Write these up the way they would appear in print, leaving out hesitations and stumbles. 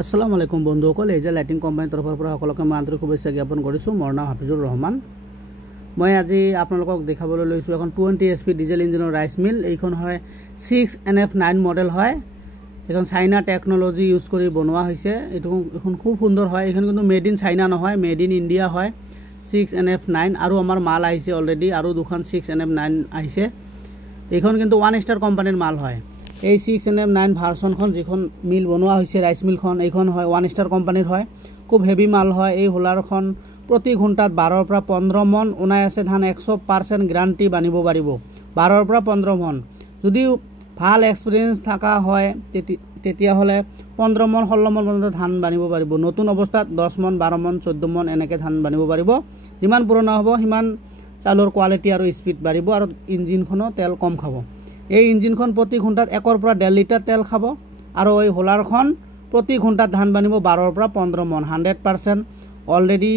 আসসালামু আলাইকুম বন্ধুসকল, এই যে লাইটিং কোম্পানীৰ তৰফৰ পৰা সকলোকে মই আন্তৰিক শুভেচ্ছা জ্ঞাপন কৰিছোঁ। মোৰ নাম হাফিজুৰ ৰহমান। মই আজি আপোনালোকক দেখাবলৈ লৈছোঁ এখন 20 HP ডিজেল ইঞ্জিনৰ ৰাইচ মিল। এইখন হয় 6NF9 মডেল হয়। এখন চাইনা টেকনলজি ইউজ কৰি বনোৱা হৈছে। এখন খুব সুন্দৰ হয়। এইখন কিন্তু মেড ইন চাইনা নহয়, মেড ইন ইণ্ডিয়া হয়। 6NF9 আৰু আমাৰ মাল আহিছে অলৰেডি, আৰু দুখন 6NF9 আহিছে। এইখন কিন্তু 1 ষ্টাৰ কোম্পানীৰ মাল হয়। এই 6NF9 ভাৰ্চনখন যিখন মিল বনোৱা হৈছে ৰাইচ মিলখন, এইখন হয় 1 ষ্টাৰ কোম্পানীৰ হয়। খুব হেভি মাল হয়। এই হোলাৰখন প্ৰতি ঘণ্টাত 12 পৰা 15 মন ওনাই আছে ধান 100% গ্যাৰাণ্টি বানিব পাৰিব। 12 পৰা 15 মন যদি ভাল এক্সপিৰিয়েঞ্চ থকা হয় তেতিয়াহ'লে 15 মন 16 মন পৰ্যন্ত ধান বানিব পাৰিব। নতুন অৱস্থাত 10 মন 12 মন 14 মন এনেকৈ ধান বানিব পাৰিব। যিমান পুৰণা হ'ব সিমান চাউলৰ কোৱালিটি আৰু স্পীড বাঢ়িব, আৰু ইঞ্জিনখনো তেল কম খাব। এই ইঞ্জিনখন প্ৰতি ঘণ্টাত 1 পৰা 1.5 লিটাৰ তেল খাব, আৰু এই হোলাৰখন প্ৰতি ঘণ্টাত ধান বানিব 12 পৰা 15 মন 100%। অলৰেডি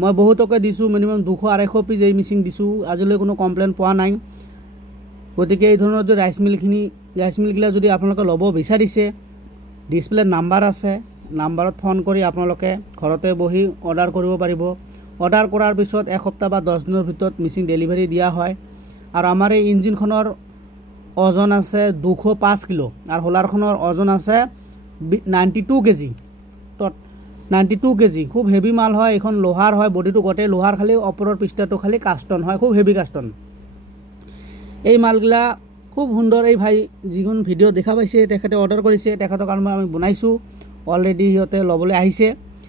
মই বহুতকে দিছোঁ, মিনিমাম 200-250 পিচ এই মিচিং দিছোঁ। আজিলৈ কোনো কমপ্লেইন পোৱা নাই। গতিকে এই ধৰণৰ যদি ৰাইচ মিলগিলা যদি আপোনালোকে ল'ব বিচাৰিছে, ডিছপ্লেত নাম্বাৰ আছে, নাম্বাৰত ফোন কৰি আপোনালোকে ঘৰতে বহি অৰ্ডাৰ কৰিব পাৰিব। অৰ্ডাৰ কৰাৰ পিছত এসপ্তাহ বা 10 দিনৰ ভিতৰত মিচিং ডেলিভাৰী দিয়া হয়। আৰু আমাৰ এই ইঞ্জিনখনৰ ওজন আছে 205 কিলো, আৰু হোলাৰখনৰ ওজন আছে 92 কেজি। 92 কেজি খুব হেভি মাল হয়। এইখন লোহাৰ হয়, বডিটো গোটেই লোহাৰ, খালি ওপৰৰ পৃষ্ঠাটো খালি কাষ্টন হয়, খুব হেভি কাষ্টন। এই মালগিলা খুব সুন্দৰ। এই ভাই যিখন ভিডিঅ' দেখা পাইছে তেখেতে অৰ্ডাৰ কৰিছে, তেখেতৰ কাৰণে আমি বনাইছোঁ। অলৰেডি সিহঁতে ল'বলৈ আহিছে।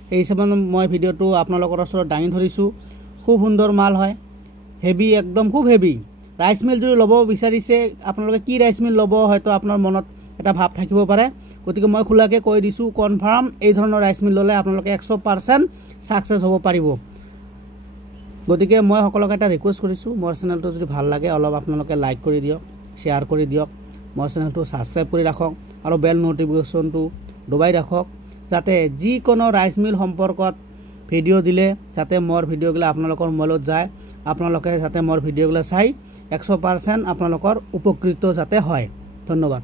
সেই হিচাপত মই ভিডিঅ'টো আপোনালোকৰ ওচৰত দাঙি ধৰিছোঁ। খুব সুন্দৰ মাল হয়, হেভি, একদম খুব হেভি। ৰাইচ মিল যদি ল'ব বিচাৰিছে, আপোনালোকে কি ৰাইচ মিল ল'ব হয়তো আপোনাৰ মনত এটা ভাৱ থাকিব পাৰে। গতিকে মই খোলাকৈ কৈ দিছোঁ, কনফাৰ্ম এই ধৰণৰ ৰাইচ মিল ল'লে আপোনালোকে 100% ছাকচেছ হ'ব পাৰিব। গতিকে মই সকলোকে এটা ৰিকুৱেষ্ট কৰিছোঁ, মোৰ চেনেলটো যদি ভাল লাগে অলপ আপোনালোকে লাইক কৰি দিয়ক, শ্বেয়াৰ কৰি দিয়ক, মোৰ চেনেলটো ছাবস্ক্ৰাইব কৰি ৰাখক, আৰু বেল ন'টিফিকেশ্যনটো দবাই ৰাখক, যাতে যিকোনো ৰাইচ মিল সম্পৰ্কত ভিডিঅ' দিলে যাতে মোৰ ভিডিঅ'গিলা আপোনালোকৰ মোবাইলত যায়, আপোনালোকে যাতে মোৰ ভিডিঅ'গিলা চাই 100% আপোনালোকৰ উপকৃত যাতে হয়। ধন্যবাদ।